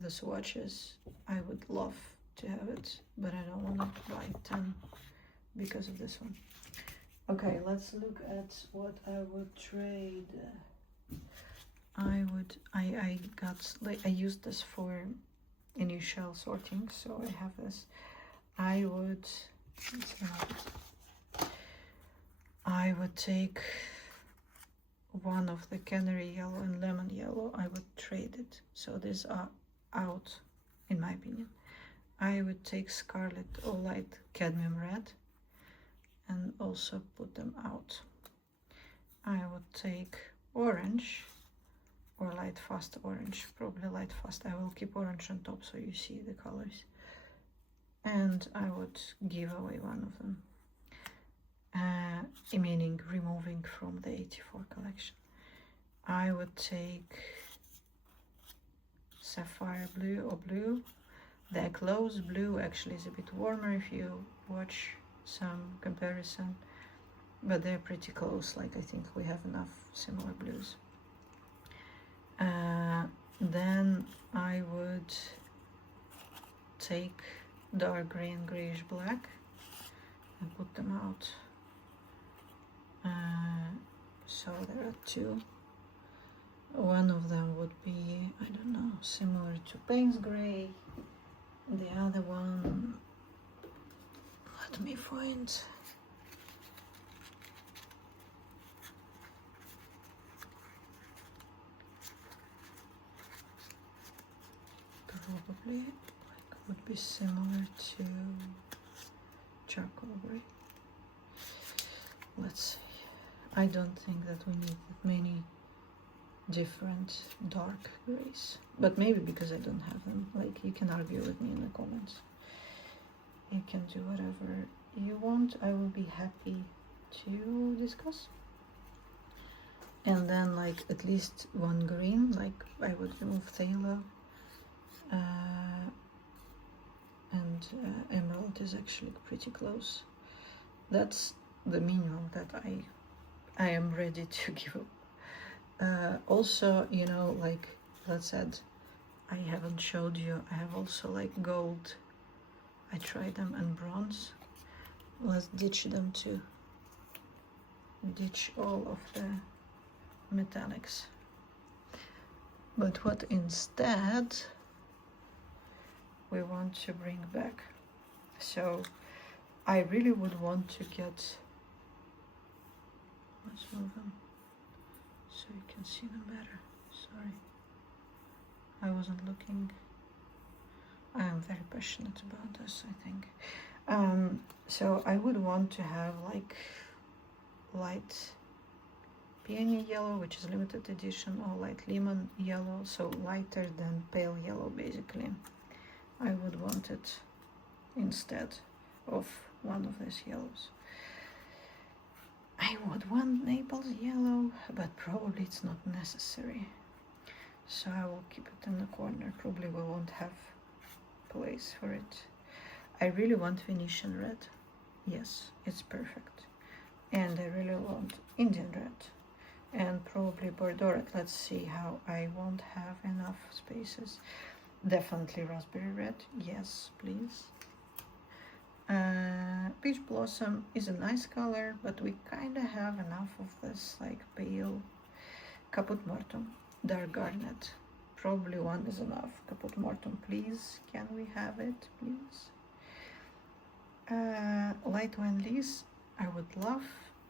the swatches. I would love to have it, but I don't want to buy 10 because of this one. Okay, let's look at what I would trade. I used this for initial sorting, so I have this. I would take one of the canary yellow and lemon yellow. I would trade it, so these are out in my opinion. I would take Scarlet or Light Cadmium Red and also put them out. I would take Orange or Light Fast Orange, probably Light Fast. I will keep Orange on top so you see the colors. And I would give away one of them, meaning removing from the 84 collection. I would take Sapphire Blue or Blue. The close blue actually is a bit warmer if you watch some comparison, but they're pretty close. Like, I think we have enough similar blues. Then I would take dark gray and grayish black and put them out. So there are two. One of them would be, I don't know, similar to Payne's Gray. The other one, let me find. Probably like would be similar to Charcoal Gray. Let's see. I don't think that we need that many different dark grays, but maybe because I don't have them. Like, you can argue with me in the comments. You can do whatever you want. I will be happy to discuss. And then, like, at least one green. Like, I would remove Thalo, and Emerald is actually pretty close. That's the minimum that I am ready to give up. Also, you know, like let's add, I haven't showed you, I have also like gold, I tried them, and bronze. Let's ditch them too. Ditch all of the metallics. But what instead we want to bring back? So I really would want to get, let's move them so you can see them better. Sorry, I wasn't looking. I am very passionate about this, I think. So I would want to have like light peony yellow, which is limited edition, or light lemon yellow, so lighter than pale yellow basically. I would want it instead of one of these yellows. I would want Naples yellow, but probably it's not necessary. So I will keep it in the corner. Probably we won't have place for it. I really want Venetian red. Yes, it's perfect. And I really want Indian red. And probably Bordeaux red. Let's see how I won't have enough spaces. Definitely raspberry red. Yes, please. Peach Blossom is a nice color, but we kind of have enough of this like pale. Caput Mortuum, dark garnet. Probably one is enough. Caput Mortuum, please. Can we have it, please? Light Wine Lease, I would love,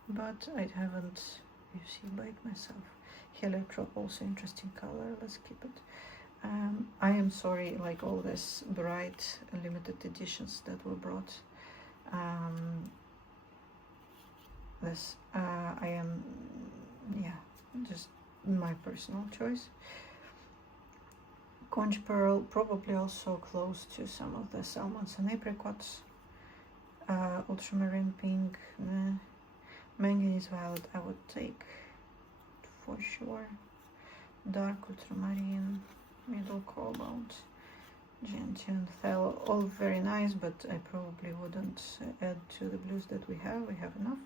but I haven't, you see, by it myself. Heliotrope, also interesting color. Let's keep it. I am sorry, like all this bright limited editions that were brought. I am, yeah, just my personal choice. Conch Pearl, probably also close to some of the salmons and apricots. Ultramarine Pink, Manganese Violet, I would take for sure. Dark Ultramarine, Middle Cobalt, Gentian Phthalo, all very nice, but I probably wouldn't add to the blues that we have. We have enough.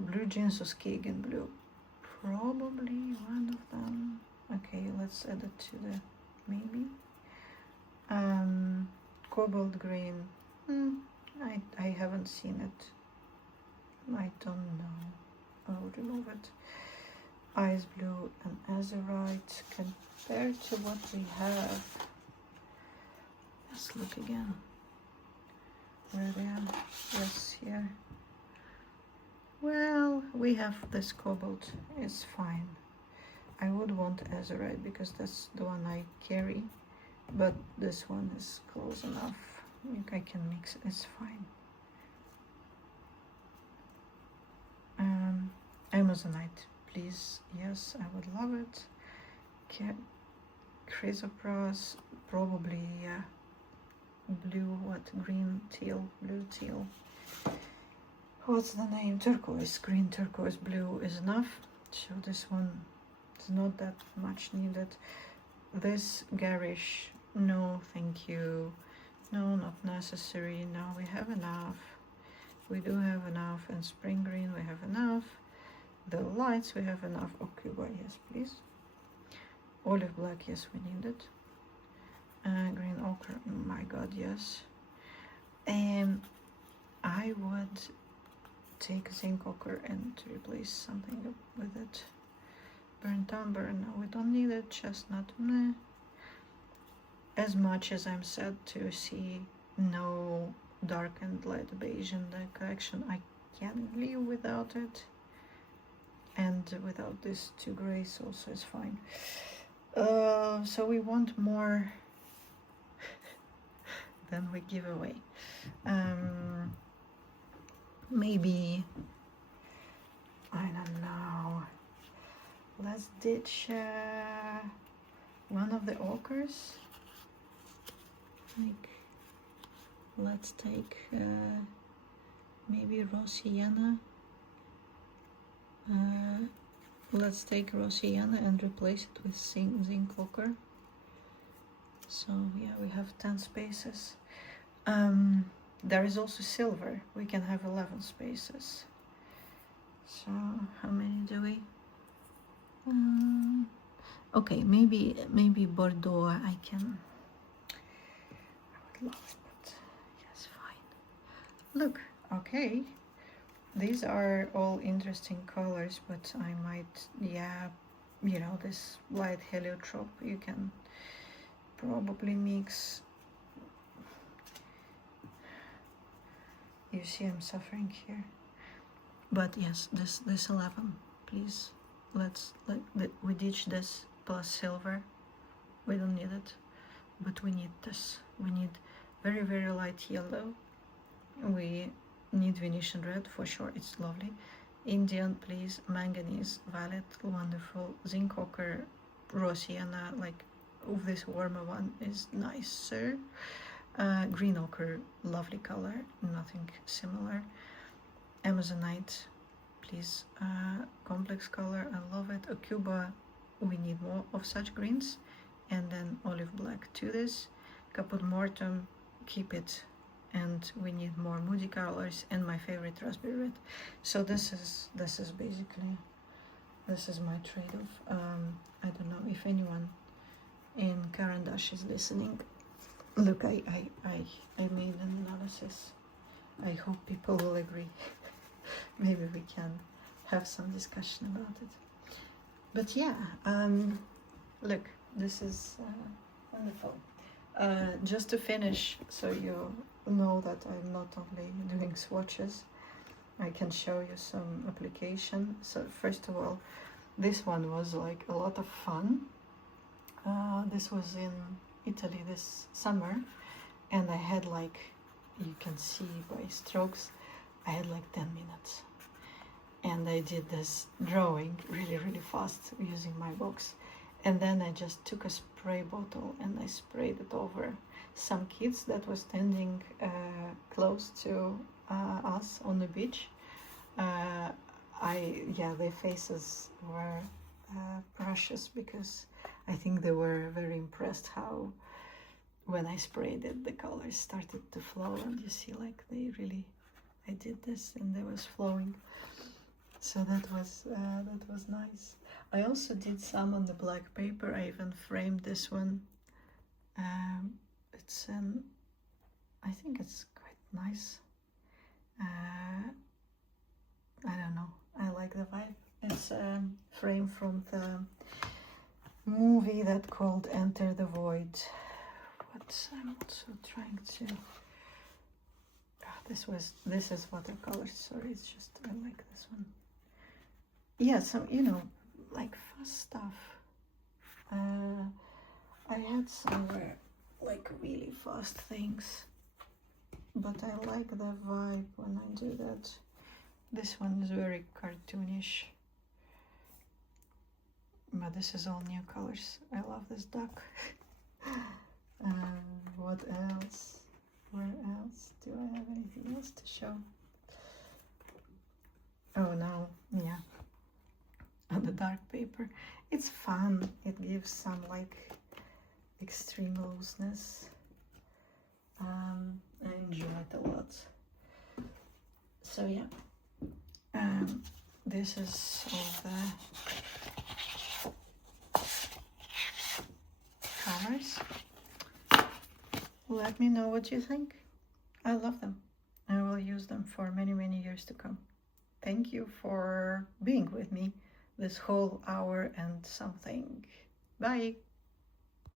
Blue Jeans or Skagen Blue, probably one of them. Okay, let's add it to the maybe. Cobalt Green, I haven't seen it. I don't know. I'll remove it. Ice Blue and Azurite compared to what we have. Let's look again. Where they are? Yes, here. Well, we have this Cobalt. It's fine. I would want Azurite because that's the one I carry, but this one is close enough. I can mix it, it's fine. Amazonite, please. Yes, I would love it. Chrysoprase, probably blue, what, green, teal, blue, teal. What's the name? Turquoise, green, turquoise, blue is enough. So this one is not that much needed. This garish, no, thank you. No, not necessary. No, we have enough. We do have enough. And spring green, we have enough. The lights, we have enough. Oh, Cuba, yes, please. Olive black, yes, we need it. Green ochre, oh my god, yes. I would take zinc ochre and replace something with it. Burnt umber, no, we don't need it. Chestnut, meh. As much as I'm sad to see no dark and light beige in the collection, I can't live without it. And without this two grays also is fine. So we want more than we give away. Maybe, I don't know, let's ditch one of the ochres. Like, let's take maybe raw sienna. Let's take raw sienna and replace it with zinc ochre. So yeah, we have 10 spaces. There is also silver. We can have 11 spaces. So how many do we? Okay, maybe Bordeaux. I would love it, but yes, fine. Look, okay. These are all interesting colors, but I might, yeah, you know, this light heliotrope, you can probably mix. You see I'm suffering here. But yes, this 11, please. We ditch this plus silver. We don't need it, but we need this. We need very, very light yellow. We need Venetian red for sure, it's lovely. Indian, please. Manganese, violet, wonderful. Zinc ochre, raw sienna, like this warmer one is nicer. Green ochre, lovely color, nothing similar. Amazonite, please. Complex color, I love it. Cuba, we need more of such greens. And then olive black to this. Caput mortem, keep it. And we need more moody colors, and my favorite raspberry red. So this is basically, this is my trade-off. I don't know if anyone in Caran d'Ache is listening. Look, I made an analysis. I hope people will agree. Maybe we can have some discussion about it. But yeah, look, this is wonderful. Just to finish, so you know that I'm not only doing swatches, I can show you some application. So first of all, this one was like a lot of fun. This was in Italy this summer, and I had, like, you can see by strokes, I had like 10 minutes. And I did this drawing really, really fast using my box. And then I just took a spray bottle and I sprayed it over some kids that were standing close to us on the beach. Their faces were precious, because I think they were very impressed how, when I sprayed it, the colors started to flow, and you see, like, I did this and it was flowing. So that was nice. I also did some on the black paper. I even framed this one. It's I think it's quite nice. I don't know. I like the vibe. It's a frame from the movie that called Enter the Void. What I'm also trying to. This is watercolor. Sorry, it's just I like this one. Yeah, some, you know, like fast stuff. I had somewhere like really fast things, but I like the vibe when I do that. This one is very cartoonish, but this is all new colors. I love this duck. What else? Where else? Do I have anything else to show? Oh no, yeah, on the dark paper. It's fun. It gives some like extreme looseness. I enjoy it a lot. So yeah, this is all the colors. Let me know what you think. I love them. I will use them for many, many years to come. Thank you for being with me this whole hour and something. Bye.